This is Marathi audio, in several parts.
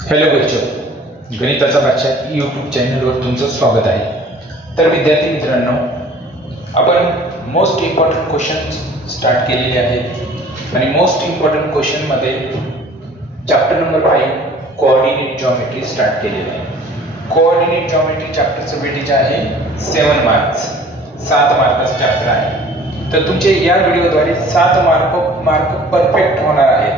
हॅलो बच्चो, गणिताचा बादशाह यूट्यूब चॅनलवर तुमचं स्वागत आहे। तर विद्यार्थी मित्रांनो, आपण मोस्ट इम्पॉर्टंट क्वेश्चन स्टार्ट केलेले आहेत आणि मोस्ट इम्पॉर्टंट क्वेश्चन मध्ये chapter number 5 coordinate geometry start केलेला आहे। कोऑर्डिनेट जिओमेट्री चॅप्टरचं वेटेज आहे 7 मार्क्स, 7 मार्काचा चॅप्टर आहे। तर तुमचे या व्हिडिओद्वारे 7 मार्क परफेक्ट होणार आहे।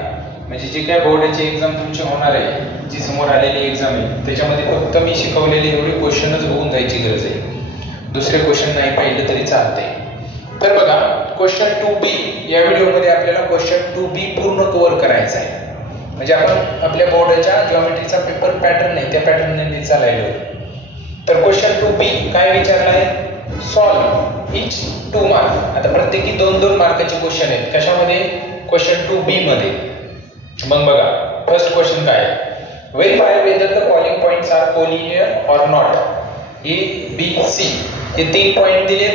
म्हणजे जे काय बोर्डाची एक्झाम तुमची होणार आहे, जी समोर आलेली एक्झाम आहे, त्याच्यामध्ये फक्त मी शिकवलेले एवढे क्वेश्चनच बघून जायची गरज आहे। दुसरे क्वेश्चन नाही पाहिले तरी चालते। तर बघा, क्वेश्चन 2B या व्हिडिओमध्ये आपल्याला क्वेश्चन 2B पूर्ण कव्हर करायचा आहे। म्हणजे आपण आपल्या बोर्डाच्या जिओमेट्रीचा पेपर पॅटर्न आहे, त्या पॅटर्नने चालायलो। तर क्वेश्चन 2B काय विचारला आहे? सॉल्व इच 2 मार्क। आता प्रत्येकी 2-2 मार्काचे क्वेश्चन आहेत। कशामध्ये? क्वेश्चन 2B मध्ये। मग बघा, फर्स्ट क्वेश्चन काय आहे? Verify whether the following points are collinear or not. A B C हे 3 पॉइंट दिले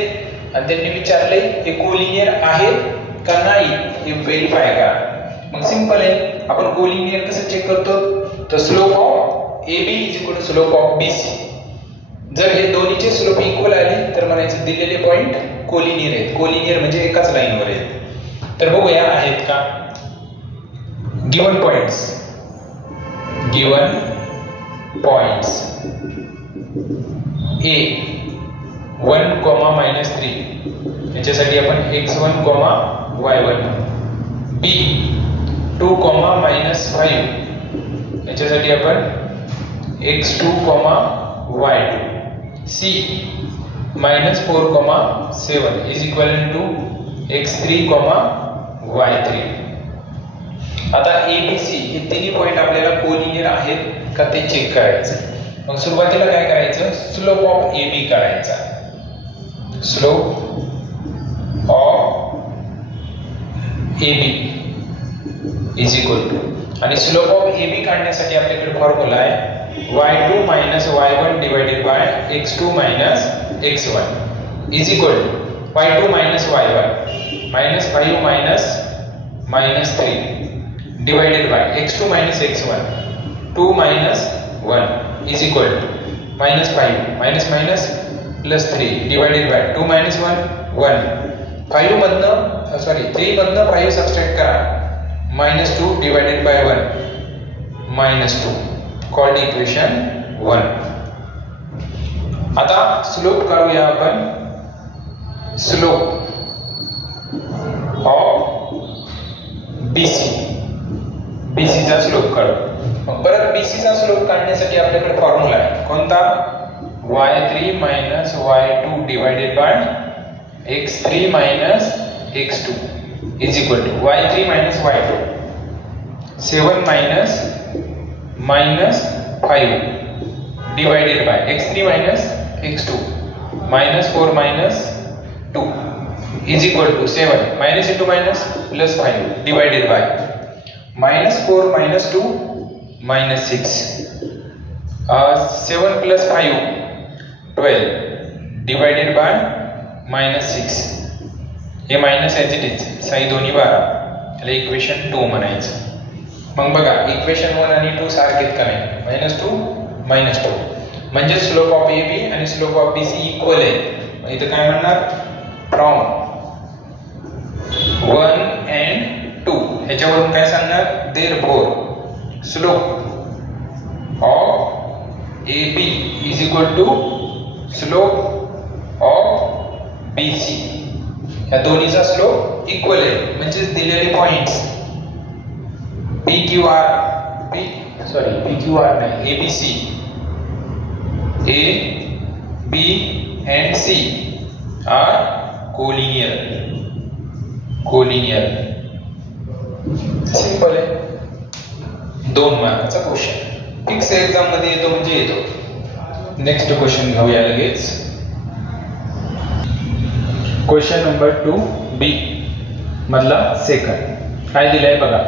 आणि त्यांनी विचारले हे कोलिनियर आहे का नाही, हे व्हेरीफाय करा। मग सिंपल आहे, आपण कोलिनियर कसं चेक करतो? तर slope of A B is equal to slope of B C. जर हे दोन्हीचे स्लोप इक्वल आले तर म्हणायचं दिलेले पॉइंट कोलिनियर आहेत। कोलिनियर म्हणजे एकाच लाईनवर आहेत। तर बघूया आहेत का। गिवन पॉइंट्स ए 1, -3 याच्यासाठी आपण x1, y1। b 2, -5 याच्यासाठी आपण x2, y2। c -4, 7 is equal to x3, y3। आता ABC हे तिन्ही पॉइंट आपल्याला कोलिनियर आहेत का ते चेक करायचं। मग सुरुवातीला काय करायचं? स्लोप ऑफ AB काढायचा। Slope of AB is equal to, आणि स्लोप ऑफ AB काढण्यासाठी आपल्याकडे फॉर्म्युला आहे y2 - y1 divided by x2 - x1 is equal to y2 - y1 -5 -3 divided by x2 - x1 2 - 1 is equal to -5 -3 divided by 2 - 1 1 5 मधनं 3 मधनं 5 सबट्रॅक्ट करा, -2 divided by 1 -2 called equation 1। आता स्लोप काढूया आपण। स्लोप ऑफ BC चा स्लोप काढू। मग परत BC चा स्लोप काढण्यासाठी आपल्याकडे फॉर्म्युला आहे कोणता? y3 - y2 divided by x3 - x2 is equal to y3 - y2 7 -5 divided by x3 - x2 -4 - 2 is equal to 7 minus into minus plus 5 divided by -4 - 2 -6 7 + 5 12 divided by -6। हे मायनस एज इट इज, साई दोन्ही 12, याला इक्वेशन 2 म्हणायचं। मग बघा, इक्वेशन 1 आणि 2 सारखेत का नाही? -2 -2 म्हणजे स्लोप ऑफ AB आणि स्लोप ऑफ BC इक्वल आहे। इथं काय म्हणणार? फ्रॉम 1 and 2 ह्याच्यावरून काय सांगणार? Therefore slope of AB is equal to slope of BC। या दोन्हीचा स्लोप इक्वल आहे, म्हणजे दिलेले पॉइंट्स PQR नाही, ABC A, B and C are collinear. Simple आहे, 2 मार्काचा क्वेश्चन फिक्स एक्झाम मध्ये येतो म्हणजे येतो। नेक्स्ट क्वेश्चन घेऊया लगेच। क्वेश्चन नंबर 2B मधला सेकंड काय दिलाय बघा।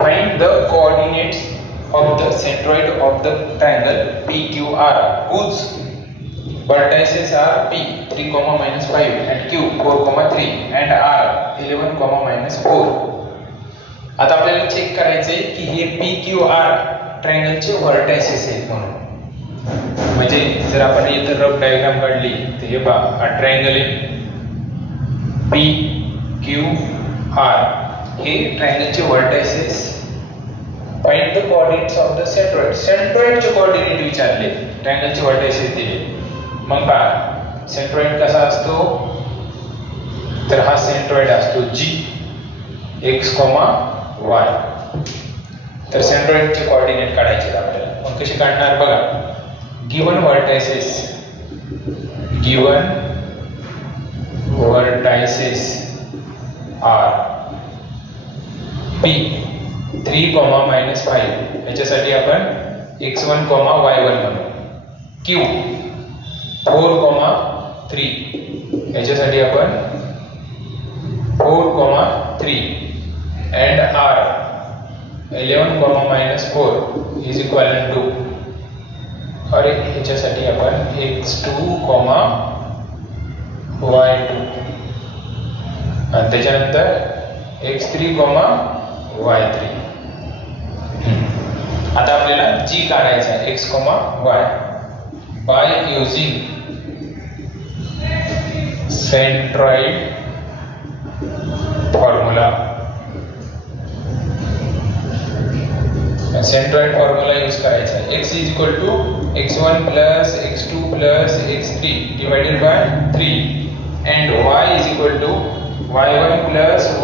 Find the coordinates of the centroid of the triangle PQR whose vertices are P 3, -5 and Q 4, 3 and R 11, -4। आता आपल्याला चेक करायचंय की हे PQR ट्रायंगलचे व्हर्टायसेस आहेत म्हणून. म्हणजे जर आपण इथं रफ डायग्राम काढली तर हे पहा, हा ट्रायंगल आहे पी क्यू आर, हे ट्रायंगलचे vertices. Find the coordinates of the centroid. सेंट्रॉइडचे कोऑर्डिनेट विचारले, ट्रायंगलचे व्हर्टायसेस दिले. मग पहा सेंट्रॉइड कसा असतो, तर हा सेंट्रॉइड असतो जी x, y. तर सेंट्रॉइडचे कोऑर्डिनेट काढायचे आपल्याला. मग कसे काढणार बघा. गिवन व्हर्टायसेस आर p 3, -5, याच्यासाठी आपण x1, y1 म्हणू. q 4, 3, याच्यासाठी आपण 4, 3 and r 11, -4 is equivalent to, और याच्यासाठी आपण x2, y2 आणि त्याच्यानंतर x3, y3. आता आपल्याला g काढायचा आहे x, y by using centroid formula. Centroid formula use करायचा आहे. x = x1 + x2 + x3 divided by 3 and y = y1 +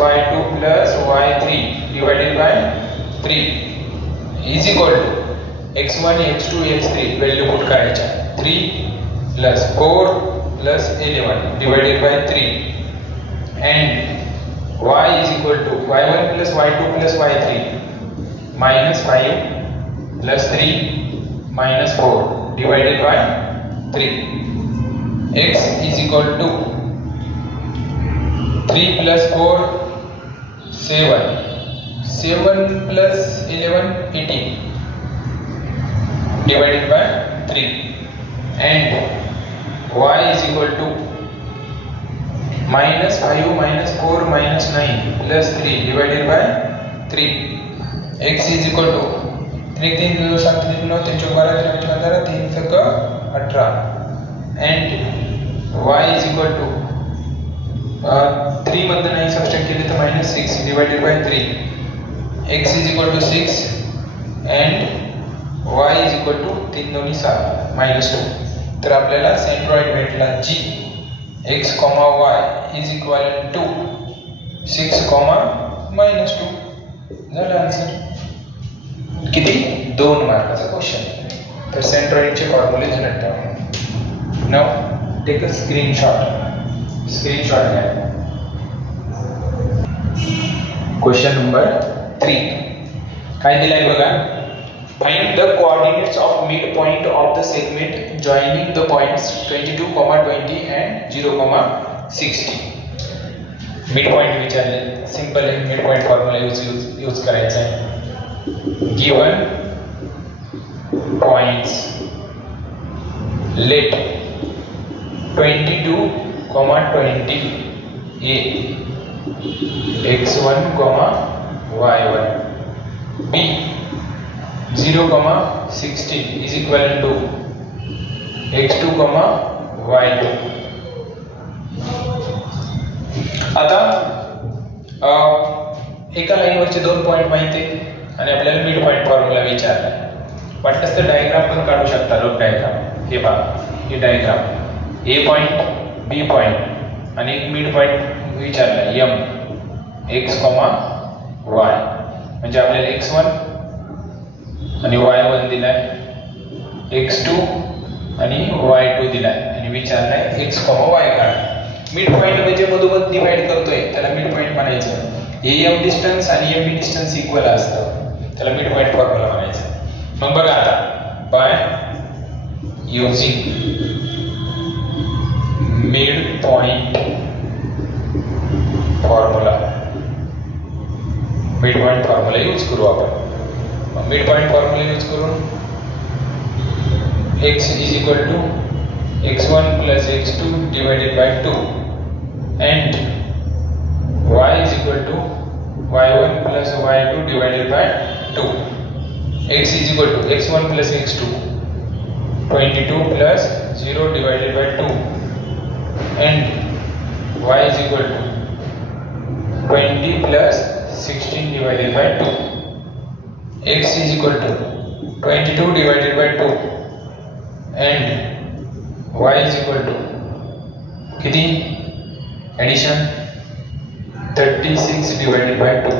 y2 + y3 divided by 3 is equal to x1, x2, x3 value put करायच्या. 3 + 4 + 11 divided by 3 and y = y1 + y2 + y3 -5 + 3 -4 divided by 3. x = 3 + 4 7 + 11 18 divided by 3 and y = -5 - 4 - 9 + 3 divided by 3. x = 3 3 0 7 3 9 3 12 3 15 3 18 and y = 3 मध्ये 9 सबस्ट्रॅक्ट केले तर -6 divided by 3. x = 6 and y = 3 2 7 -2. तर आपल्याला सेंट्रॉइड भेटला g x, y is equivalent to 6, -2. झालं आन्सर. किती? 2 मार्काचा क्वेश्चन. तर सेंट्रॉइडचे फॉर्म्युले ध्यानात ठेवा. नाउ टेक अ स्क्रीनशॉट घ्या. क्वेश्चन नंबर 3 काय दिलाय बघा. Find the coordinates of mid point of the segment joining the points 22, 20 and 0, 60. Mid point विचारले. सिंपल आहे. मिड पॉइंट फॉर्म्युला यूज करायचा आहे. Given points let 22, 20 a x1, y1 b 0, 16 is equivalent to x2, y2. आता एका लाईनवरचे 2 पॉइंट माहिती आहे आणि आपल्याला मिड पॉइंट फॉर्म्युला विचारला. वाटल्यास तर डायग्राम पण काढू शकता. रोड डायग्राम हे पहा. हे diagram A point B point आणि एक मिड पॉइंट विचारला m x, y. म्हणजे आपल्याला x1 आणि y1 दिलाय, x2 आणि y2 दिलाय आणि विचारलाय x, y काढ. मिड पॉइंट म्हणजे मधोमध डिवाइड करतोय त्याला मिड पॉइंट म्हणायचं. हे m डिस्टन्स आणि m डिस्टन्स इक्वल असतं त्याला मिड पॉइंट फॉर्म्युला म्हणायचं. मग बघा आता by using mid point formula use करू आपण. मिड पॉइंट फॉर्म्युला यूज करून x = x1 + x2 divided by 2 and y = y1 + y2 divided by 2. x is equal to x1 plus x2, 22 plus 0 divided by 2, and y is equal to 20 plus 16 divided by 2. X is equal to 22 divided by 2 and y is equal to किती addition 36 divided by 2.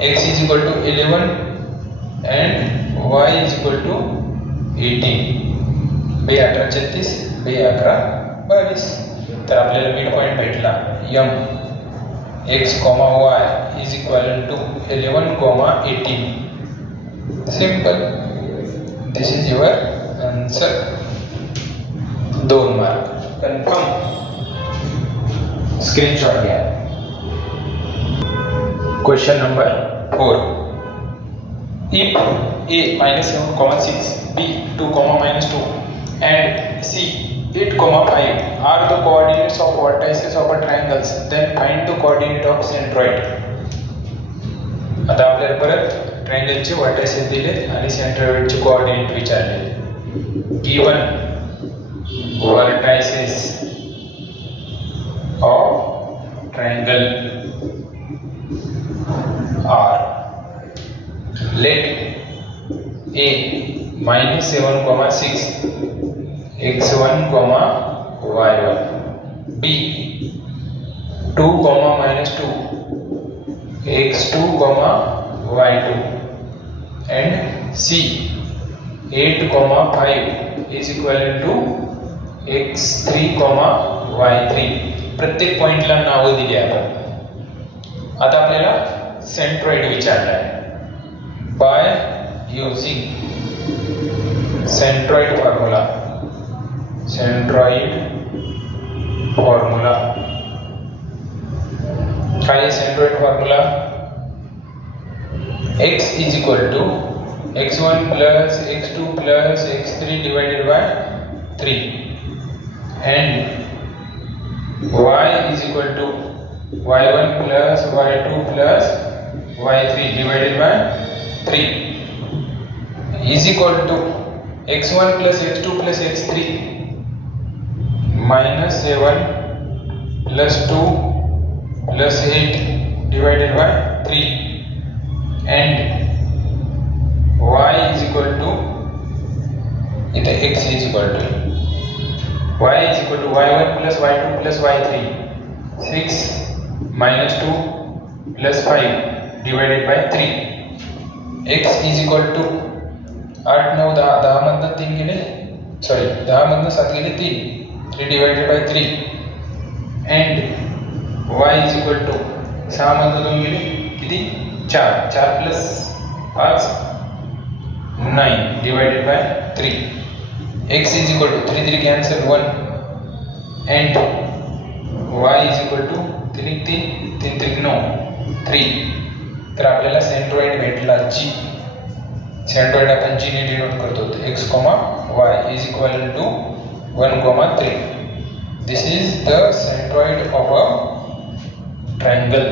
X is equal to 11 and y is equal to 18. 2 18 36 2 11 22. तर आपल्याला मिड पॉइंट भेटला m x, y is equal to 11, 18. Simple. This is your answer. 2 mark. Confirm. Screenshot घ्या. Question number 4. If a minus 7, 6, b 2, -2, and c 8, 5 are the coordinates of vertices of a triangles, then find the coordinate of centroid. आता आपल्याला परत ट्रायंगलचे वर्टायसेस दिले आणि सेंट्रॉइडचे कोऑर्डिनेट विचारले. Given vertices of triangle are let a -7, 6 x1, y1, b 2, -2 x2, y2, and c 8, 5 is equal to x3, y3. प्रत्येक पॉइंटला नाव दिली आपण. आता आपल्याला सेंट्रॉइड विचारला आहे. By using centroid formula. Centroid formula काय आहे? Centroid formula x is equal to x1 plus x2 plus x3 divided by 3 and y is equal to y1 plus y2 plus y3 divided by 3 is equal to x1 plus x2 plus x3 minus 7 plus 2 plus 8 divided by 3 and y is equal to इथे x is equal to y is equal to y1 plus y2 plus y3 6 minus 2 plus 5 divided by 3. x is equal to 8 9 10 10 मधनं 3 गेले, सॉरी 10 मधनं 7 गेले 3 divided by 3 and y is equal to 6 मधनं 2 गेले किती 4 plus 5 9 divided by 3. X is equal to 3 3 cancel 1 and y is equal to 3 3 9 3. तर आपल्याला सेंट्रॉइड भेटला G. सेंट्रॉइड आपण G ने डिनोट करतो. x, y is equal to 1, 3. This is the centroid of a triangle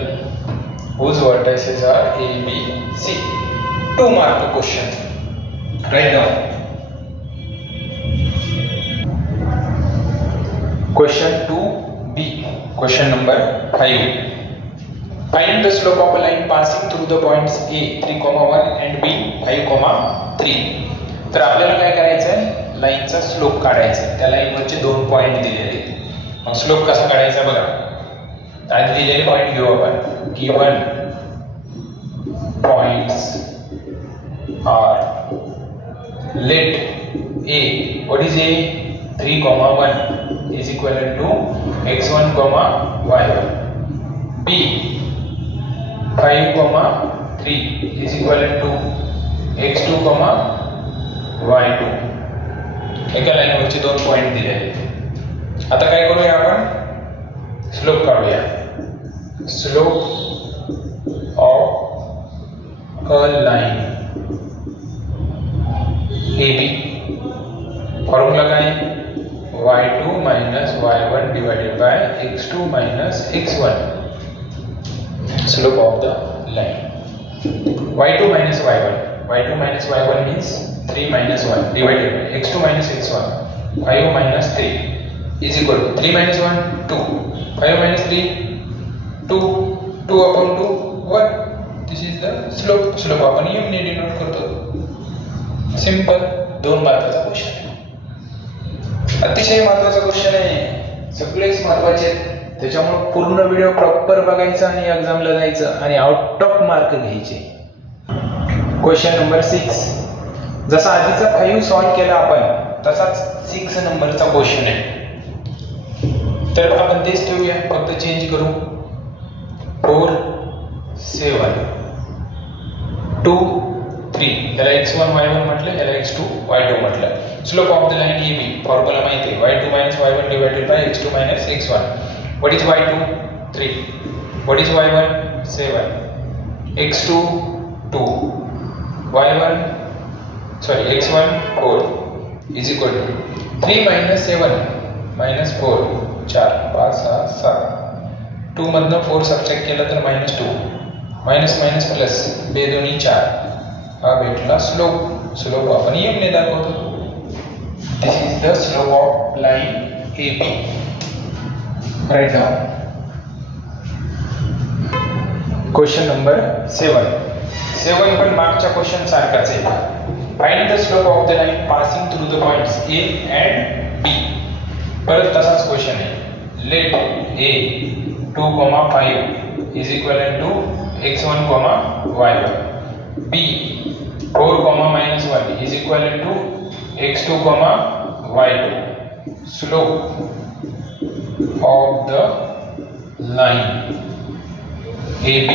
whose vertices are A, B, C. 2 mark question. Write down. Question 2B. Question number 5. Find the slope of a line passing through the points A 3, 1 and B 5, 3. तर आपल्याला काय करायचं आहे? लाईनचा स्लोप काढायचा आहे. त्या लाईनवरचे 2 पॉइंट दिलेले. मग स्लोप कसा काढायचा बघा. आधी दिलेले पॉइंट घेऊ आपण. Given points are let A, what is A? 3, 1 is equal to x1, y1. B 5, 3 is equal to x2, y2. एका लाईनवरचे 2 पॉइंट दिले आहेत. आता काय करूया आपण? स्लोप काढूया. Slope of a line AB. Formula काय? y2 minus y1 divided by x2 minus x1. Slope of the line. y2 minus y1. y2 minus y1 means 3 minus 1 divided by x2 minus x1 5 minus 3 is equal to 3 minus 1 2 5 minus 3 2 2 upon 2 1. This is the slope आपण m ने डिनोट करतो. सिंपल. 2 मार्काचा क्वेश्चन आहे. अतिशय महत्त्वाचा क्वेश्चन आहे. सगळेच महत्त्वाचे आहेत. त्याच्यामुळे पूर्ण व्हिडिओ प्रॉपर बघायचा आणि एक्झामला जायचं आणि आउट ऑफ मार्क घ्यायचे. Question number 6. जसा आधीचा 5 सॉल्व केला आपण तसाच 6 नंबरचा क्वेश्चन आहे. तर आपण तेच ठेवूया, फक्त चेंज करू. 4 7 2 3 याला x1 y1 म्हटलं, याला x2 y2 म्हटलं. Slope of the line AB formula माहिती आहे. y2 minus y1 divided by x2 minus x1. What is y2? 3. What is y1? 7. x2 2. x1 4 is equal to 3 minus 7 minus 4 4 5 6 7. 2 मधनं 4 सबट्रॅक्ट केलं तर -2 मायनस मायनस प्लस 2 2 4 हा भेटला स्लोप आपण m ने दाखवतो. This is the slope of line AB. Write down. Question number 7 पण मागच्या क्वेश्चन सारखाच आहे. Find the slope of the line passing through the points A and B. परत तसाच क्वेश्चन आहे. Let A 2, 5 is equivalent to x1, y1. B 4, -1 is equivalent to x2, y2. Slope of the line AB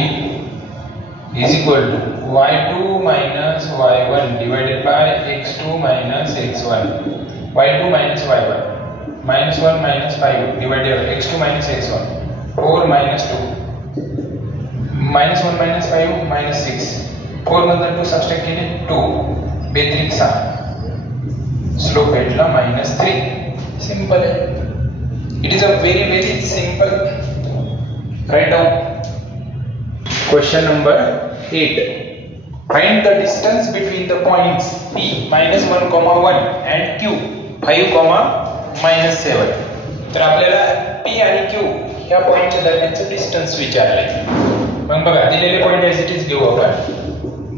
is equal to y2 minus y1 divided by x2 minus x1. y2 minus y1 -1 minus 5 divided by x2 minus x1. 4 minus 2 -1 minus 5 minus 6. 4 मधून 2 सबट्रॅक्ट केले 2 2 3 6. स्लोप भेटला -3. सिंपल आहे. It is a very simple. Right down. Question number 8. Find the distance between the points P -1, 1 and Q 5, -7. तर आपल्याला P आणि Q या पॉइंटच्या दरम्यानचं डिस्टन्स विचारलंय. मग बघा दिलेले पॉइंट ॲज इट इज घेऊ आपण.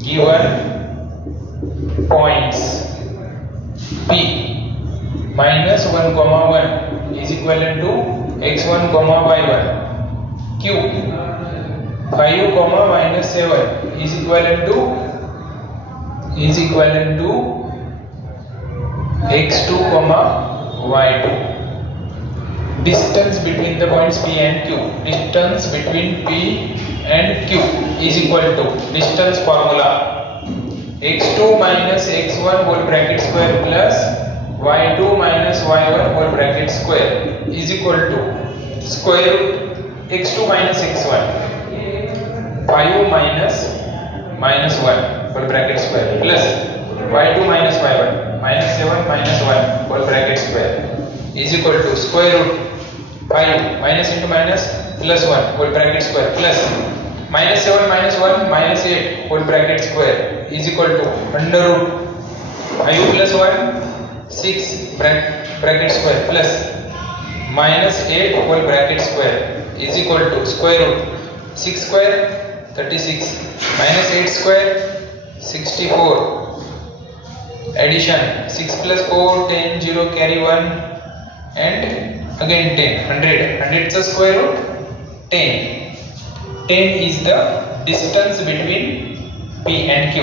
Given points P -1, 1 is equivalent to x1, y1. Q 5, -7 is equivalent to x2, y2. Distance between the points P and Q. Distance between P and Q is equal to distance formula x2 minus x1 whole bracket square plus y2 minus y1 whole bracket square is equal to square root x2 minus x1 5 minus 1 whole bracket square plus y2 minus y1 -7 minus 1 whole bracket square is equal to square root 5 minus into minus plus 1 whole bracket square plus -7 minus 1 -8 whole bracket square is equal to under root 5 plus 1 6 bracket square plus -8 whole bracket square is equal to square root 6 square 36 -8 square 64. Addition 6 plus 4 10 0 carry 1 and again 10 100 चा square root 10 is the distance between P and Q.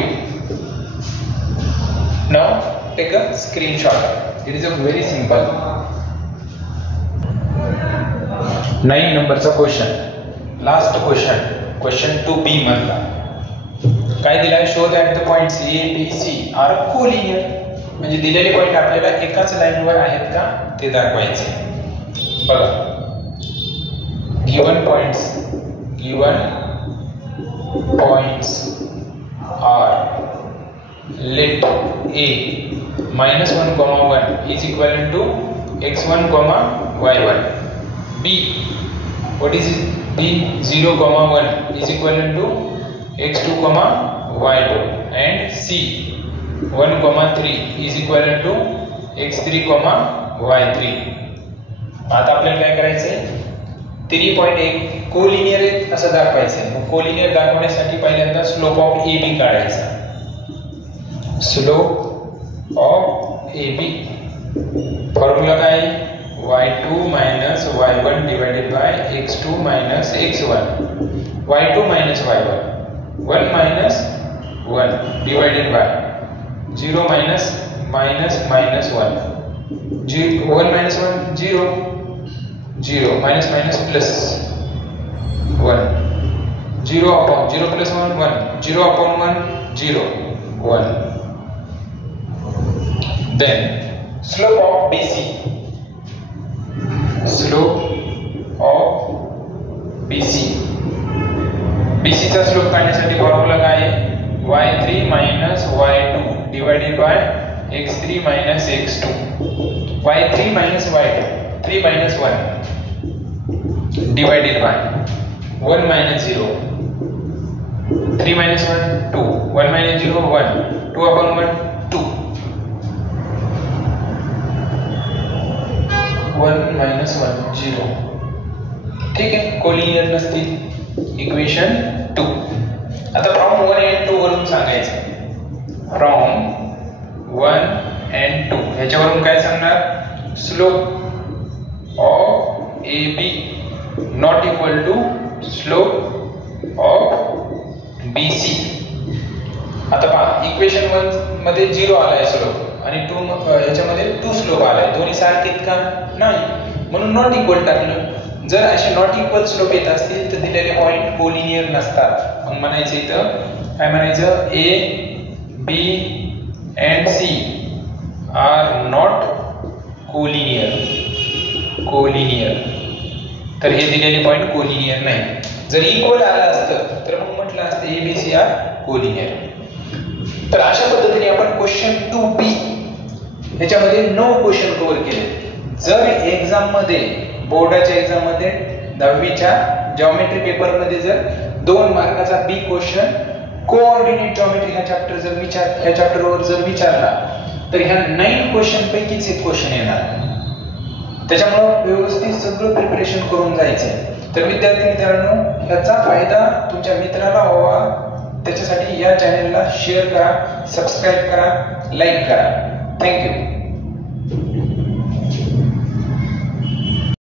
Now take a screenshot. It is a very simple. 9 नंबरचा क्वेश्चन. लास्ट क्वेश्चन 2B मधला. काय दिलाय? Show that the points A, B, C are collinear. म्हणजे दिलेले पॉइंट आपल्याला एकाच लाईनवर आहेत का ते दाखवायचे. बघा given points are let A -1, 1 is equivalent to x1, y1. B, what is it? B 0, 1 is equivalent to x2, y2 and C 1,3 is equal to x3, y3. आता आपल्याला काय करायचंय, तिन्ही पॉइंट एक कोलिनियर आहेत असं दाखवायचंय. मग कोलिनियर दाखवण्यासाठी पहिल्यांदा स्लोप ऑफ AB काढायचा. स्लोप ऑफ AB फॉर्म्युला काय, y2 minus y1 divided by x2 minus x1. y2 minus y1, 1 minus 1 divided by 0 minus minus minus 1. 1 minus 1 0, 0 minus minus plus 1. 0 upon 0 plus 1 1, 0 upon 1 0 1. Then slope of BC. Slope of BC. BC चा स्लोप काढण्यासाठी फॉर्म्युला काय आहे, y3 minus y2 divided by x3 minus x2. y3 minus y2, 3 minus 1 divided by 1 minus 0, 3 minus 1 2, 1 minus 0 1, 2 upon 1 2, 1 minus 1 0. ठीक आहे, कोलिनियर नसतील. इक्वेशन 2. आता फ्रॉम 1 and 2 वरून सांगायचं. फ्रॉम 1 and 2 ह्याच्यावरून काय सांगणार, slope of AB not equal to slope of BC. आता पहा, इक्वेशन 1 मध्ये 0 आलाय स्लोप आणि 2 ह्याच्यामध्ये 2 स्लोप आलाय. दोन्ही सारखेत का, नाही, म्हणून नॉट इक्वल टाकलं. जर असे नॉट इक्वल स्लोप येत असतील तर दिलेले पॉइंट कोलिनियर नसतात. मग म्हणायचं इथं काय म्हणायचं, A, B and C are not collinear. Collinear तर हे दिलेले पॉइंट कोलिनियर नाही. जर इक्वल आलं असतं तर मग म्हटलं असतं ABC आर कोलिनियर. तर अशा पद्धतीने आपण क्वेश्चन 2B ह्याच्यामध्ये 9 क्वेश्चन कव्हर केले. जर एक्झाम मध्ये, बोर्डाच्या एक्झाम मध्ये 10वीच्या जॉमेट्री पेपर मध्ये जर 2 मार्काचा बी क्वेश्चन कोऑर्डिनेट जॉमेट्री ह्या चॅप्टरवर जर विचारला तर ह्या 9 क्वेश्चन पैकीच एक क्वेश्चन येणार. त्याच्यामुळे व्यवस्थित सगळं प्रिपरेशन करून जायचंय. तर विद्यार्थी मित्रांनो, ह्याचा फायदा तुमच्या मित्राला व्हावा त्याच्यासाठी या चॅनलला शेअर करा, सबस्क्राईब करा, लाईक करा. थँक्यू.